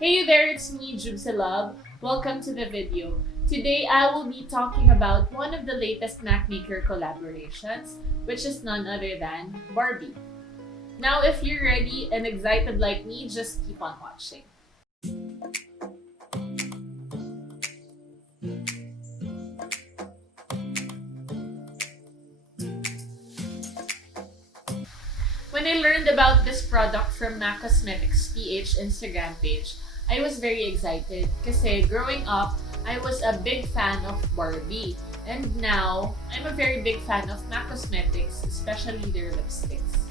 Hey there, it's me, Jubcylove. Welcome to the video. Today, I will be talking about one of the latest Mac Maker collaborations, which is none other than Barbie. Now, if you're ready and excited like me, just keep on watching. When I learned about this product from MAC Cosmetics PH Instagram page, I was very excited kasi growing up, I was a big fan of Barbie. And now, I'm a very big fan of MAC Cosmetics, especially their lipsticks.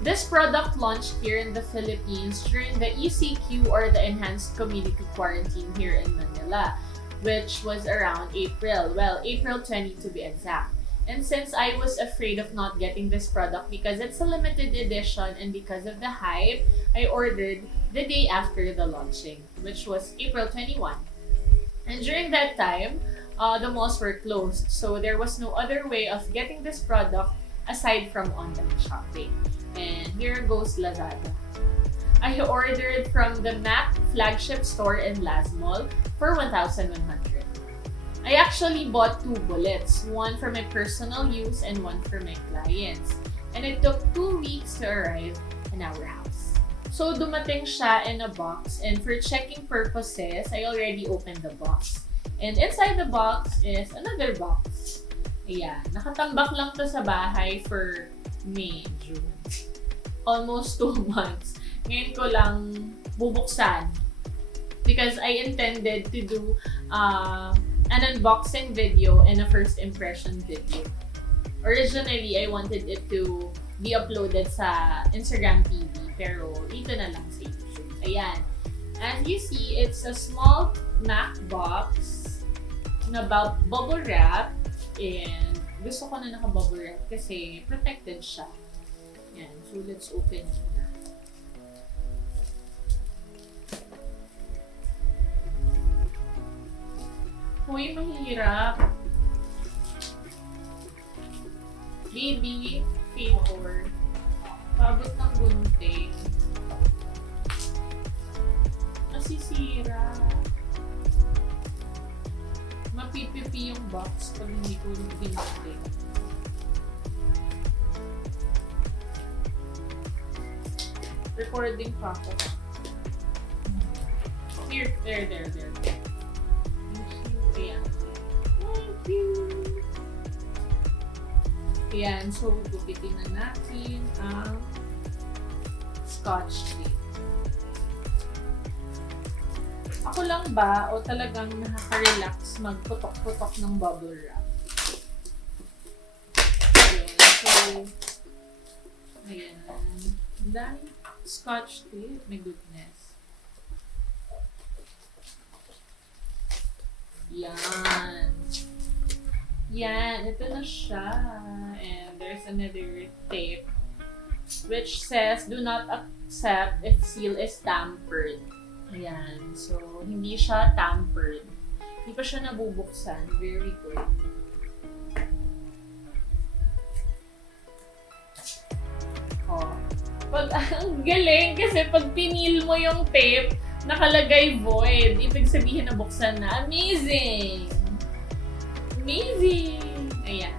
This product launched here in the Philippines during the ECQ or the Enhanced Community Quarantine here in Manila, which was around April. Well, April 20 to be exact. And since I was afraid of not getting this product because it's a limited edition and because of the hype, I ordered the day after the launching, which was April 21. And during that time, the malls were closed, so there was no other way of getting this product aside from online shopping. And here goes Lazada. I ordered from the MAC flagship store in Las Mall for 1,100. I actually bought 2 bullets, one for my personal use and one for my clients. And it took 2 weeks to arrive in our house. So dumating siya in a box, and for checking purposes, I already opened the box. And inside the box is another box. Ayan, nakatambak lang to sa bahay for May, June. Almost 2 months. Ngayon ko lang bubuksan because I intended to do an unboxing video and a first impression video. Originally, I wanted it to be uploaded sa Instagram TV, pero dito na lang sa YouTube. Ayan. As you see, it's a small MAC box na bubble wrap, and gusto ko na naka-bubble wrap kasi protected siya. Ayan. So, let's open it na. Uy, mahirap. Baby, favor. Pabot ng gunting. Nasisira. Mapipipi yung box pag hindi ko binigay. Recording pa ako. Here, there. Ayan. Thank you! Ayan, so gupitin na natin ang scotch tape. Ako lang ba o talagang nakaka-relax magputok-putok ng bubble wrap? Ayan, so ayan. Ang daming scotch tape. My goodness. Yan. Yan. Ito na siya. And there's another tape which says, do not accept if seal is tampered. Ayan. So, hindi siya tampered. Hindi pa siya nabubuksan. Very good. Oh. Ang galing kasi pag pinil mo yung tape, nakalagay void. Ibig sabihin na buksan na. Amazing! Amazing! Ayan.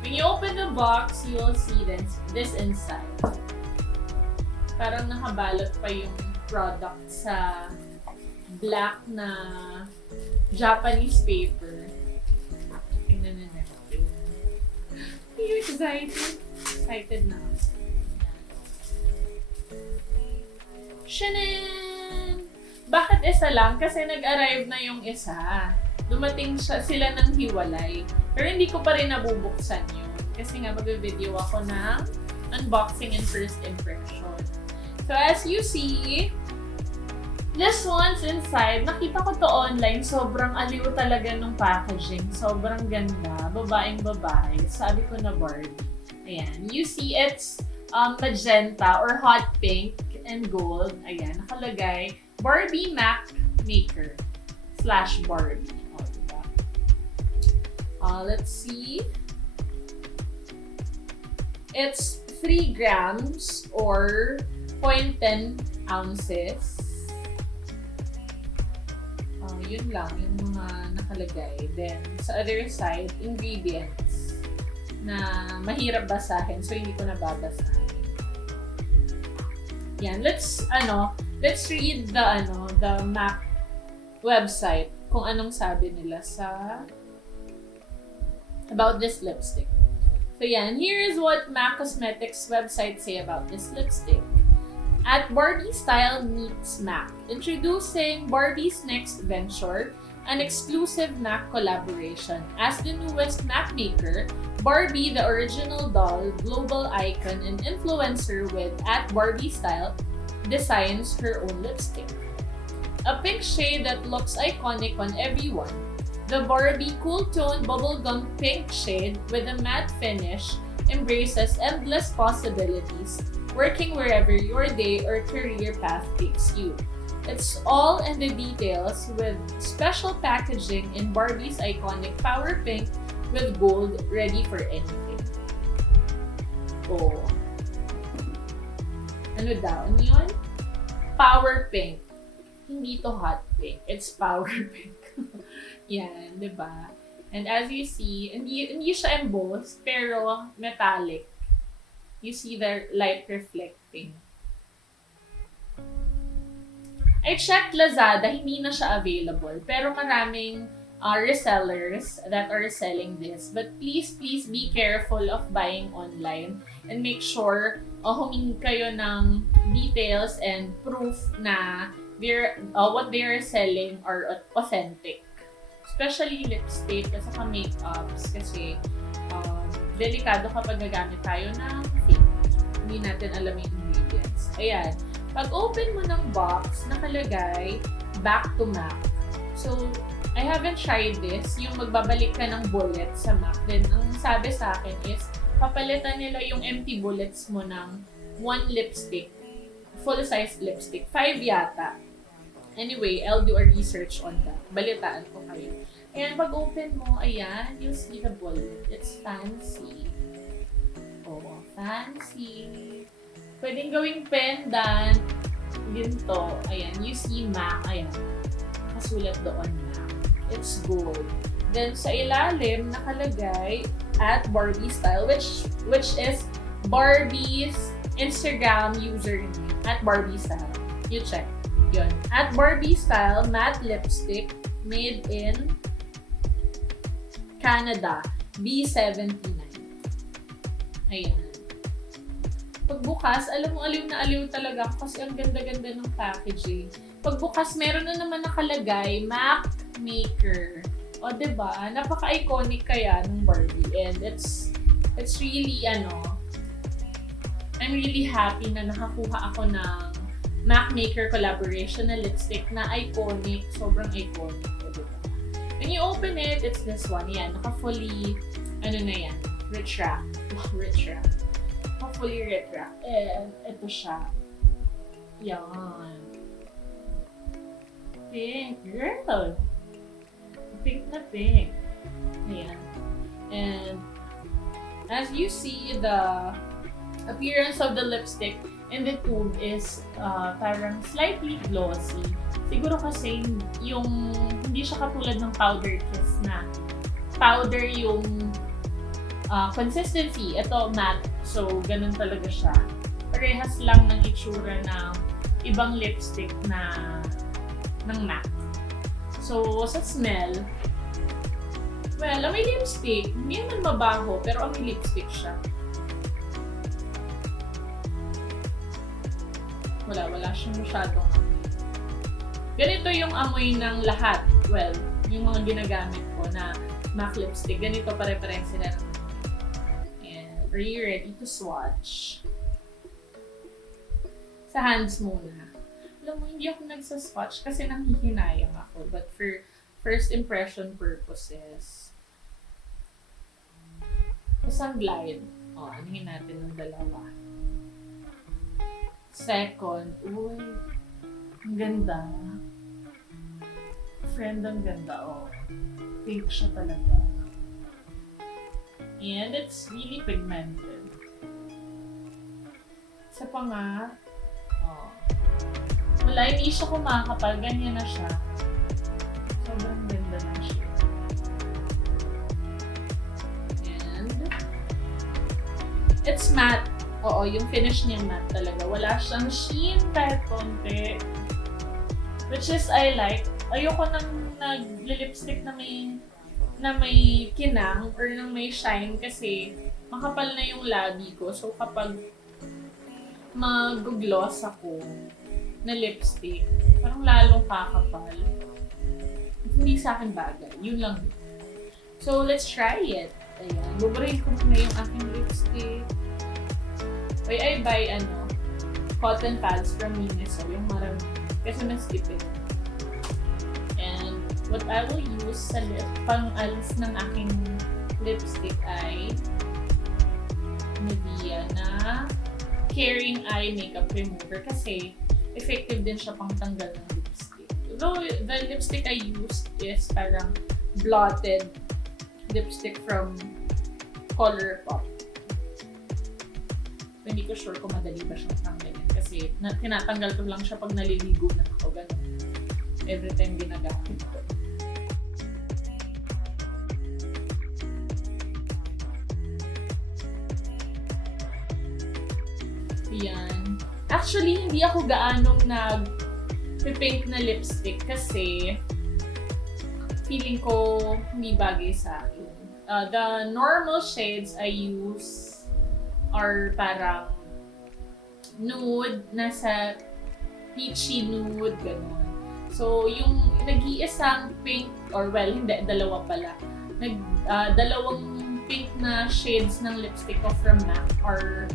When you open the box, you will see this inside. Parang nakabalot pa yung product sa black na Japanese paper. Tingnan na natin. Are you excited? Excited na. Shanan! Bakit isa lang? Kasi nag-arrive na yung isa. Dumating sila ng hiwalay. Pero hindi ko pa rin nabubuksan yun. Kasi nga mag-video ako ng unboxing and first impression. So as you see, this one's inside. Nakita ko to online. Sobrang aliw talaga nung packaging. Sobrang ganda. Babaeng babae. Sabi ko na Barbie. Ayan. You see it's magenta or hot pink and gold. Ayan. Nakalagay Barbie Mac Maker / Barbie. Diba? Let's see. It's 3 grams or 0.10 ounces. Yun lang, yung mga nakalagay. Then, sa other side, ingredients na mahirap basahin, so hindi ko nababasahin. Yan, let's read the MAC website kung anong sabi nila about this lipstick. So yan, here is what MAC Cosmetics website say about this lipstick. At Barbie Style meets MAC, introducing Barbie's next venture, an exclusive MAC collaboration. As the newest MAC maker, Barbie, the original doll, global icon, and influencer with at Barbie Style, designs her own lipstick. A pink shade that looks iconic on everyone. The Barbie cool tone bubblegum pink shade with a matte finish embraces endless possibilities, working wherever your day or career path takes you. It's all in the details with special packaging in Barbie's iconic power pink with gold, ready for anything. Oh. Ano daw? Ano yun? Power pink. Hindi to hot pink. It's power pink. Yan, di ba? And as you see, hindi siya embossed, pero metallic. You see the light reflecting. I checked Lazada, hindi na siya available. Pero maraming resellers that are selling this. But please be careful of buying online. And make sure humingi kayo ng details and proof na what they are selling are authentic. Especially lipstick at saka makeups. Kasi delikado kapag gagamit tayo ng fake. Hindi natin alam yung ingredients. Ayan. Pag open mo ng box, nakalagay, back to MAC. So, I haven't tried this. Yung magbabalik ka ng bullet sa MAC. Then, ang sabi sa akin is, papalitan nila yung empty bullets mo ng 1 lipstick. Full-size lipstick. 5 yata. Anyway, I'll do a research on that. Balitaan ko kayo. Ayan, pag open mo, ayan, you'll see the bullet. It's fancy. Oh, fancy. Pwedeng gawing pendant. Ginto. Ayan, you see MAC. Ayan. Kasulat doon MAC. It's gold. Then, sa ilalim, nakalagay at Barbie Style, which is Barbie's Instagram username. At Barbie Style. You check. Yun. At Barbie Style matte lipstick made in Canada. B79. Ayan. Pagbukas, alam mo, aliw na aliw talaga kasi ang ganda-ganda ng packaging. Pagbukas, meron na naman nakalagay, MAC Maker. O, diba? Napaka-iconic kaya ng Barbie. And it's really, I'm really happy na nakakuha ako ng MAC Maker collaboration na lipstick na iconic. Sobrang iconic. Diba? When you open it, it's this one. Yan. Naka-fully, retract. Retract. Naka-fully retract. And ito siya. Yan. Pink. Girl! Pink na pink. Ayan. And as you see, the appearance of the lipstick in the tube is parang slightly glossy. Siguro kasi yung hindi siya katulad ng powder kiss na powder yung consistency. Ito matte. So, ganun talaga siya. Parehas lang ng itsura ng ibang lipstick ng MAC. So, sa smell, well, amoy lipstick. Hindi naman mabaho, pero amoy lipstick siya. Wala siyang masyadong amoy. Ganito yung amoy ng lahat. Well, yung mga ginagamit ko na MAC lipstick. Ganito pare-parehas sila. And are you ready to swatch? Sa hands muna. Alam mo, hindi ako nagsaswatch kasi nanghihinayang ako. But for first impression purposes, isang glide. Anahin natin ng dalawa. Second, uy, ang ganda. Friend, ang ganda, Pink siya talaga. And it's really pigmented. Isa pa nga, wala, hindi siya kumakapal. Ganyan na siya. Sobrang ganda ng shade. And it's matte. Oo, yung finish niya matte talaga. Wala siyang sheen kahit konti. Which is I like. Ayoko nang nag-lipstick na may kinang or nang may shine kasi makapal na yung labi ko. So kapag mag-gloss ako na lipstick, parang lalong kakapal. Hindi sa akin bagay. Yun lang. So let's try it. Ayan. Buburin ko muna yung aking lipstick. I buy cotton pads from Miniso, yung marami. Kasi mas tipid. And what I will use sa pang-alis ng aking lipstick ay Nivea na Caring Eye Makeup Remover kasi effective din siya pang tanggal ng lipstick. Though the lipstick I used is parang blotted lipstick from Colourpop. Hindi ko sure kung madali ba siyang tanggalin kasi tinatanggal ko lang siya pag naliligo na ako. Ganun. Every time ginagamit ko. Yan. Actually, hindi ako gaanong nag-paint na lipstick kasi feeling ko hindi bagay sa akin. The normal shades I use are parang nude, nasa peachy nude, gano'n. So, yung nag-iisang pink, or well, hindi, dalawa pala. Dalawang pink na shades ng lipstick ko from MAC are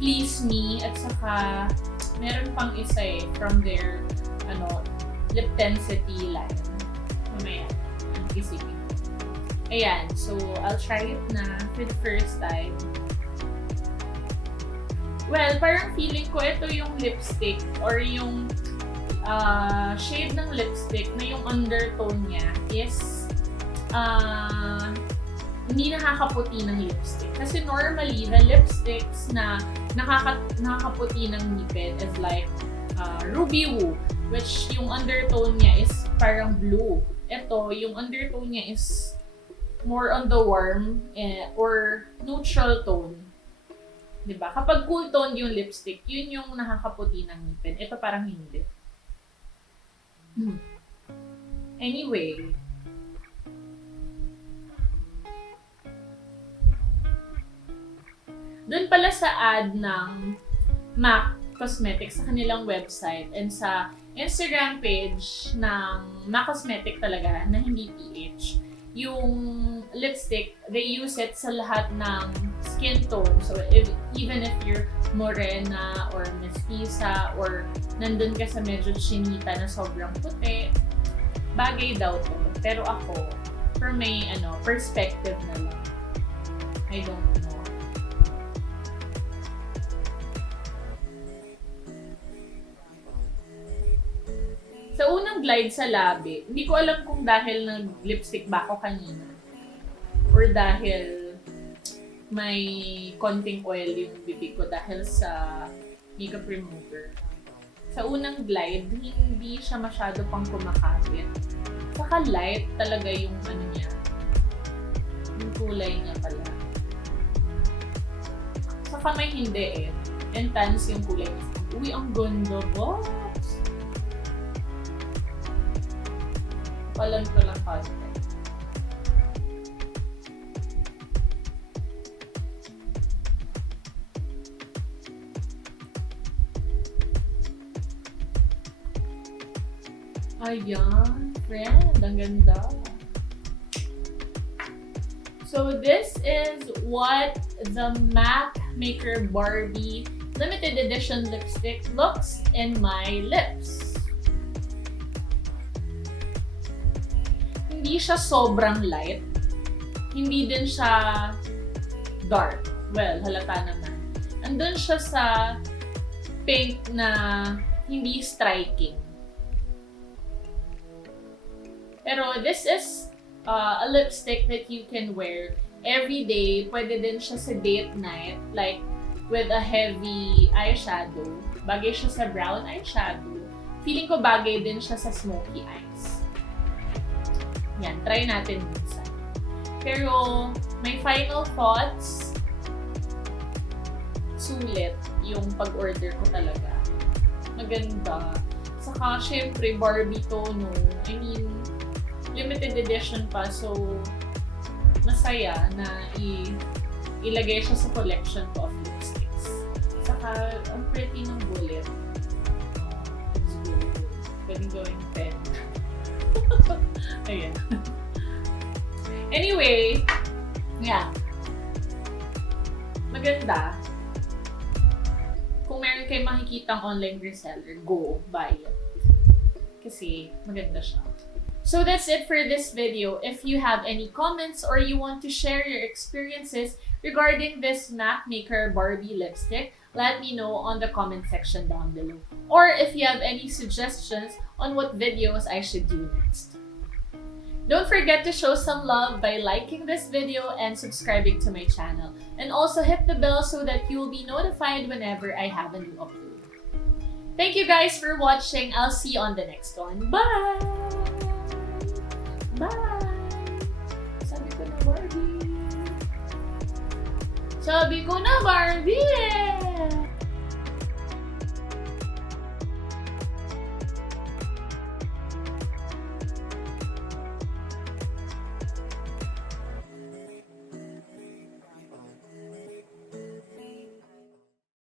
Please Me, at saka meron pang isa from their lip tensity line. Mamaya, isipin. Ayan, so I'll try it na for the first time. Well, parang feeling ko ito yung lipstick or yung shade ng lipstick na yung undertone niya is hindi nakakaputi ng lipstick. Kasi normally, the lipsticks na nakakaputi ng ngipin is like Ruby Woo, which yung undertone niya is parang blue. Ito, yung undertone niya is more on the warm or neutral tone. Diba? Kapag cool tone yung lipstick, yun yung nakakaputi ng ngipin. Ito parang hindi. Anyway. Doon pala sa ad ng MAC Cosmetics sa kanilang website and sa Instagram page ng MAC Cosmetics talaga na hindi PH. Yung lipstick, they use it sa lahat ng skin tone. So, even if you're morena or mestiza or nandun ka sa medyo chinita na sobrang puti, bagay daw to. Pero ako, for may perspective na lang. I don't know. Sa unang glide sa labi, hindi ko alam kung dahil nag-lipstick ba ako kanina or dahil may konting oil yung bibig ko dahil sa makeup remover. Sa unang glide, hindi siya masyado pang kumakapit. Saka light talaga yung niya. Yung kulay niya pala. Sa kamay hindi Intense yung kulay niya. Uy, ang ganda ba? Palan ko lang konti. Ayan, friend. Ang ganda. So, this is what the MAC Maker Barbie limited edition lipstick looks in my lips. Hindi siya sobrang light. Hindi din siya dark. Well, halata naman. Andun siya sa pink na hindi striking. Pero this is a lipstick that you can wear every day. Pwede din siya sa date night, like with a heavy eyeshadow. Bagay siya sa brown eyeshadow. Feeling ko bagay din siya sa smoky eyes. yan, try natin minsan. Pero, my final thoughts, sulit yung pag-order ko talaga. Maganda. Saka, syempre, Barbie to, no? I mean, limited edition pa, so masaya na ilagay siya sa collection ko of lipsticks. Saka, ang pretty ng bullet. It's good. Pwede gawing pen. Ayan. Anyway, yeah. Maganda. Kung meron kayo makikitang online reseller, go, buy it. Kasi maganda siya. So that's it for this video. If you have any comments or you want to share your experiences regarding this MAC Maker Barbie lipstick, let me know on the comment section down below. Or if you have any suggestions on what videos I should do next. Don't forget to show some love by liking this video and subscribing to my channel. And also hit the bell so that you will be notified whenever I have a new upload. Thank you guys for watching. I'll see you on the next one. Bye! Bye! Sabi ko na Barbie! Sabi ko na Barbie!